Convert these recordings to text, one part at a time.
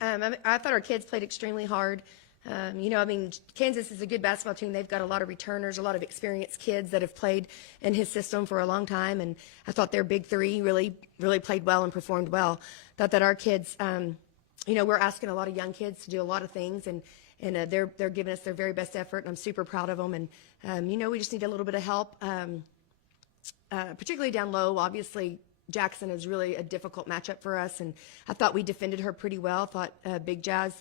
I thought our kids played extremely hard. Kansas is a good basketball team. They've got a lot of returners, a lot of experienced kids that have played in his system for a long time. And I thought their big three really played well and performed well. Thought that our kids, we're asking a lot of young kids to do a lot of things, and they're giving us their very best effort, and I'm super proud of them. And, we just need a little bit of help, particularly down low. Obviously, Jackson is really a difficult matchup for us, and I thought we defended her pretty well. I thought Big Jazz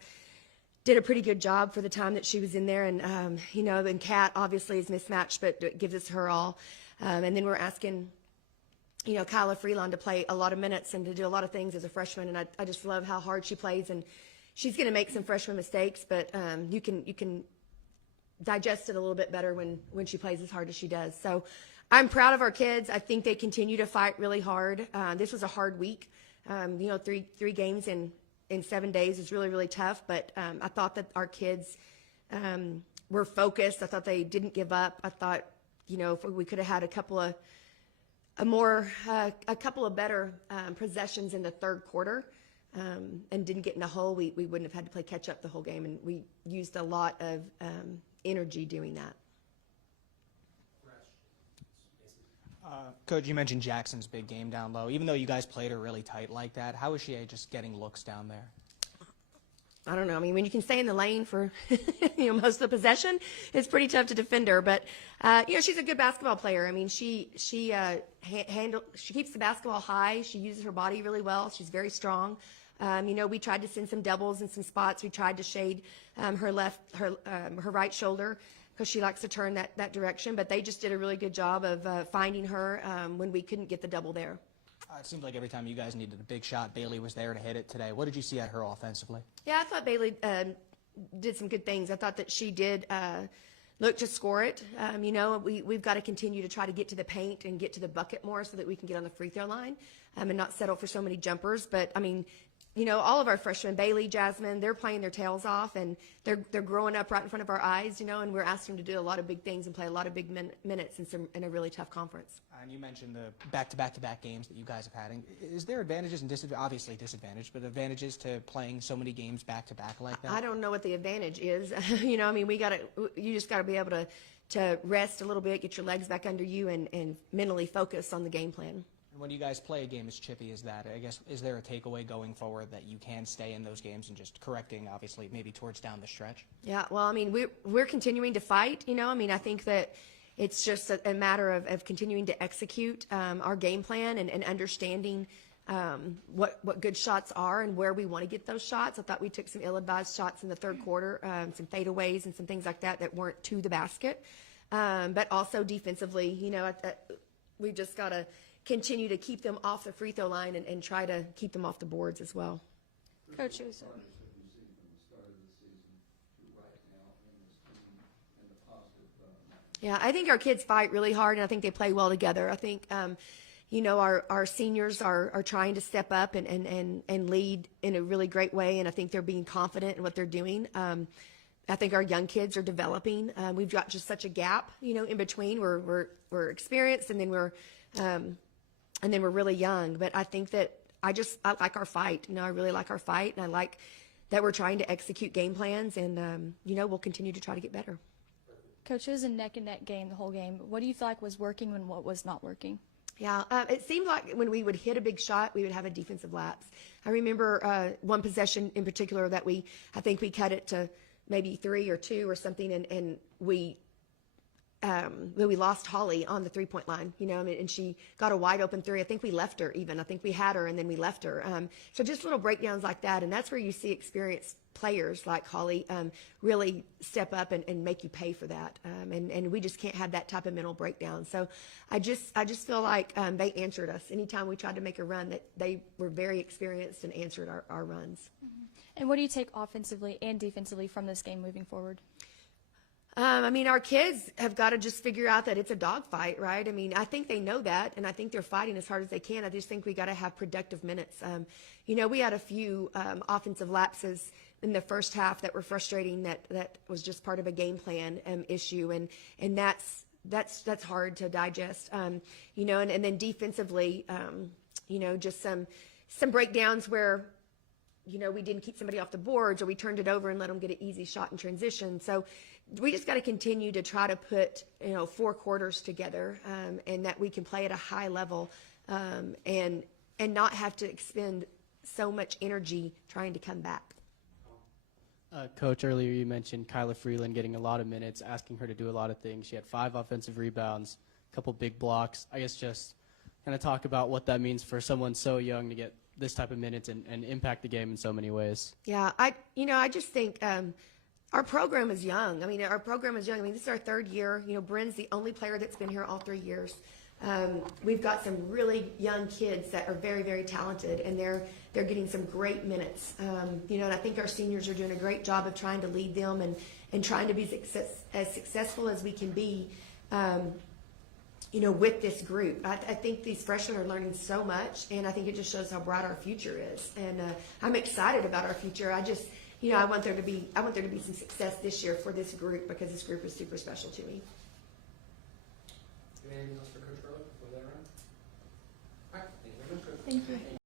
did a pretty good job for the time that she was in there. And, and Kat obviously is mismatched, but gives us her all. And then we're asking, Kyla Freelon to play a lot of minutes and to do a lot of things as a freshman. And I just love how hard she plays. And she's going to make some freshman mistakes, but you can digest it a little bit better when she plays as hard as she does. So I'm proud of our kids. I think they continue to fight really hard. This was a hard week. Three games in 7 days is really tough, but I thought that our kids were focused. I thought they didn't give up. I thought, if we could have had a couple of better possessions in the third quarter and didn't get in a hole, we wouldn't have had to play catch up the whole game, and we used a lot of energy doing that. Coach, you mentioned Jackson's big game down low. Even though you guys played her really tight like that, how is she just getting looks down there? I don't know. When you can stay in the lane for most of the possession, it's pretty tough to defend her. But she's a good basketball player. She keeps the basketball high. She uses her body really well. She's very strong. We tried to send some doubles in some spots. We tried to shade her right shoulder, because she likes to turn that direction. But they just did a really good job of finding her when we couldn't get the double there. It seemed like every time you guys needed a big shot, Bailey was there to hit it today. What did you see at her offensively? Yeah, I thought Bailey did some good things. I thought that she did look to score it. We've got to continue to try to get to the paint and get to the bucket more so that we can get on the free throw line and not settle for so many jumpers. But, all of our freshmen, Bailey, Jasmine, they're playing their tails off, and they're growing up right in front of our eyes, and we're asking them to do a lot of big things and play a lot of big minutes in a really tough conference. And you mentioned the back-to-back games that you guys have had. Is there advantages and obviously disadvantages, but advantages to playing so many games back-to-back like that? I don't know what the advantage is. You just got to be able to rest a little bit, get your legs back under you, and mentally focus on the game plan. When you guys play a game as chippy as that, I guess, is there a takeaway going forward that you can stay in those games and just correcting, obviously, maybe towards down the stretch? Yeah, well, we're continuing to fight, I think that it's just a matter of continuing to execute our game plan and understanding what good shots are and where we want to get those shots. I thought we took some ill-advised shots in the third quarter, some fadeaways and some things like that weren't to the basket. But also defensively, we've just got to continue to keep them off the free throw line and try to keep them off the boards as well. Coach, yeah, I think our kids fight really hard, and I think they play well together. I think, our seniors are trying to step up and lead in a really great way, and I think they're being confident in what they're doing. I think our young kids are developing. We've got just such a gap, in between. We're experienced, and then we're really young. But I think that I like our fight. I really like our fight, and I like that we're trying to execute game plans, and we'll continue to try to get better. Coach, it was a neck-and-neck game the whole game. What do you feel like was working and what was not working? Yeah, it seemed like when we would hit a big shot, we would have a defensive lapse. I remember one possession in particular that I think we cut it to maybe 3 or 2 or something, and we lost Holly on the three-point line, and she got a wide open 3. I think we left her even. I think we had her, and then we left her. So just little breakdowns like that, and that's where you see experienced players like Holly really step up and make you pay for that. And we just can't have that type of mental breakdown. So I just feel like they answered us. Anytime we tried to make a run, that they were very experienced and answered our runs. Mm-hmm. And what do you take offensively and defensively from this game moving forward? Our kids have got to just figure out that it's a dogfight, right? I think they know that, and I think they're fighting as hard as they can. I just think we got to have productive minutes. We had a few offensive lapses in the first half that were frustrating. That was just part of a game plan issue, and that's hard to digest. And then defensively, just some breakdowns where we didn't keep somebody off the boards, or we turned it over and let them get an easy shot in transition. So we just got to continue to try to put 4 quarters together, and that we can play at a high level, and not have to expend so much energy trying to come back. Coach, earlier you mentioned Kyla Freeland getting a lot of minutes, asking her to do a lot of things. She had 5 offensive rebounds, a couple big blocks. I guess just kind of talk about what that means for someone so young to get this type of minutes and impact the game in so many ways. Yeah, I just think our program is young. Our program is young. This is our 3rd year. Bryn's the only player that's been here all 3 years. We've got some really young kids that are very, very talented, and they're getting some great minutes. And I think our seniors are doing a great job of trying to lead them and trying to be as successful as we can be, with this group. I think these freshmen are learning so much, and I think it just shows how bright our future is. And I'm excited about our future. I want there to be some success this year for this group, because this group is super special to me. Anything else for Coach Gerlich before that round? All right, thank you very much, Coach. Thank you.